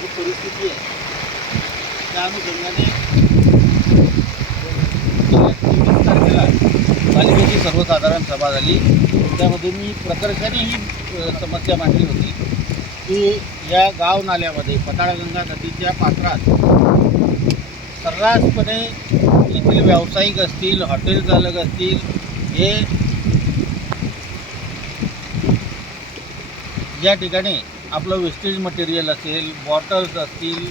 जी परिस्थिती आहे त्या अनुषंगाने गेल्या 23 तारखेला पालिकेची सर्वसाधारण सभा झाली. त्यामध्ये मी प्रकर्षाने ही समस्या मांडली होती की या गाव नाल्यामध्ये पताळगंगा नदीच्या पात्रात सर्रासपणे येथील व्यावसायिक असतील, हॉटेल चालक असतील, हे या ठिकाणी आपलं वेस्टेज मटेरियल असेल, बॉटल्स असतील,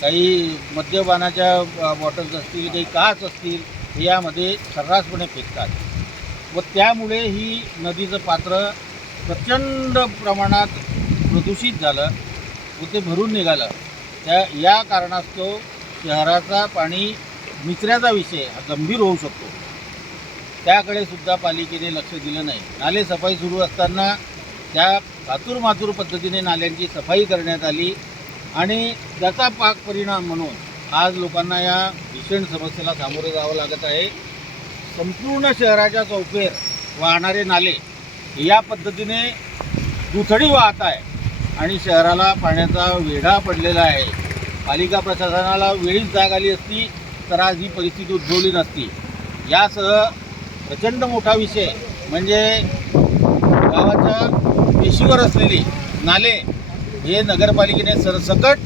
काही मद्यपानाच्या बॉटल्स असतील, काही काच असतील, यामध्ये सर्रासपणे फेकतात व त्यामुळे ही नदीचं पात्र प्रचंड प्रमाणात प्रदूषित झालं व ते भरून निघालं. या कारणास्तव शहराचा पाणी निचऱ्याचा विषय हा गंभीर होऊ शकतो. त्याकडे सुद्धा पालिकेने लक्ष दिलं नाही. नाले सफाई सुरू असताना त्या कातूरमातूर पद्धतीने नाल्यांची सफाई करण्यात आली आणि त्याचा पाक परिणाम म्हणून आज लोकांना या भीषण समस्येला सामोरे जावं लागत आहे. संपूर्ण शहराच्या चौफेर वाहणारे नाले या पद्धतीने दुथडी वाहत आहे आणि शहराला पाण्याचा वेढा पडलेला आहे. पालिका प्रशासनाला वेळीच जाग आली असती तर आज ही परिस्थिती उद्भवली नसती. यासह प्रचंड मोठा विषय म्हणजे गावाच्या पेशीवर असलेली नाले हे नगरपालिकेने सरसकट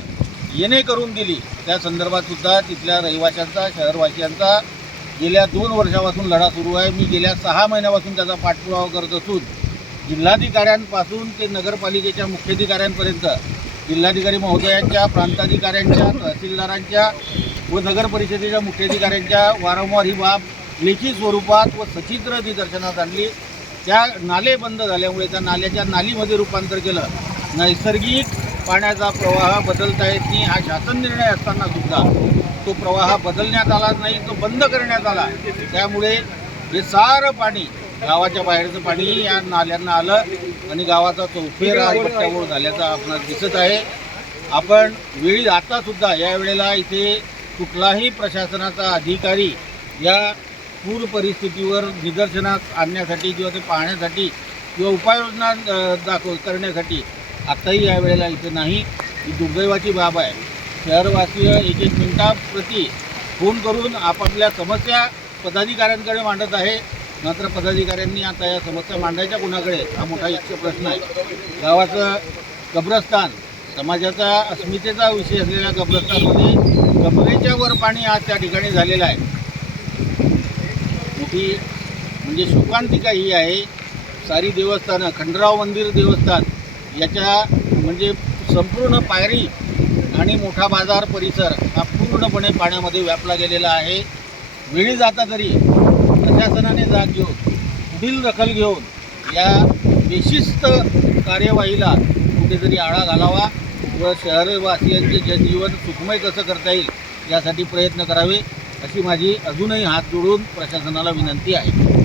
येणे करून दिली. त्या संदर्भात सुद्धा तिथल्या रहिवाशांचा, शहरवासियांचा गेल्या 2 वर्षापासून लढा सुरू आहे. मी गेल्या 6 महिन्यापासून त्याचा पाठपुरावा करत असून जिल्हाधिकाऱ्यांपासून ते नगरपालिकेच्या मुख्याधिकाऱ्यांपर्यंत, जिल्हाधिकारी महोदयांच्या, प्रांताधिकाऱ्यांच्या, तहसीलदारांच्या व नगर परिषदेच्या मुख्याधिकाऱ्यांच्या वारंवार ही बाब लेखी स्वरूपात व सचित्र निदर्शनास आणली. त्या नाले बंद झाल्यामुळे त्या नाल्याच्या नालीमध्ये रूपांतर केलं. नैसर्गिक पाण्याचा प्रवाह बदलता येत नाही हा शासन निर्णय असताना सुद्धा तो प्रवाह बदलण्यात आला नाही, तो बंद करण्यात आला. त्यामुळे हे सारं पाणी, गावाच्या बाहेरचं पाणी या नाल्यांना आलं आणि गावाचा चौफेर पट्ट्यावर झाल्याचं आपणास दिसत आहे. आपण वेळी आतासुद्धा यावेळेला इथे कुठलाही प्रशासनाचा अधिकारी या पूर परिस्थितीवर निदर्शनास आणण्यासाठी किंवा ते पाहण्यासाठी किंवा उपाययोजना करण्यासाठी आत्ताही यावेळेला इथे नाही. ही दुर्दैवाची बाब आहे. शहरवासीय 1-1 मिनिटाप्रती फोन करून आपापल्या समस्या पदाधिकाऱ्यांकडे मांडत आहे. मात्र पदाधिकाऱ्यांनी आता या समस्या मांडायच्या कुणाकडे हा मोठा एक प्रश्न आहे. गावाचं कब्रस्तान, समाजाचा अस्मितेचा विषय असलेल्या कब्रस्तानमध्ये कमरेच्या वर पाणी आज त्या ठिकाणी झालेलं आहे. मोठी म्हणजे शोकांतिका ही आहे. सारी देवस्थानं, खंडराव मंदिर देवस्थान याच्या म्हणजे संपूर्ण पायरी आणि मोठा बाजार परिसर हा पूर्णपणे पाण्यामध्ये व्यापला गेलेला आहे. वेळी जाता तरी प्रशासनाने जाग घेऊन, पुढील दखल घेऊन या बेशिस्त कार्यवाहीला कुठेतरी आळा घालावा व शहरवासियांचे जनजीवन सुखमय कसं करता येईल यासाठी प्रयत्न करावे अशी माझी अजूनही हात जोडून प्रशासनाला विनंती आहे.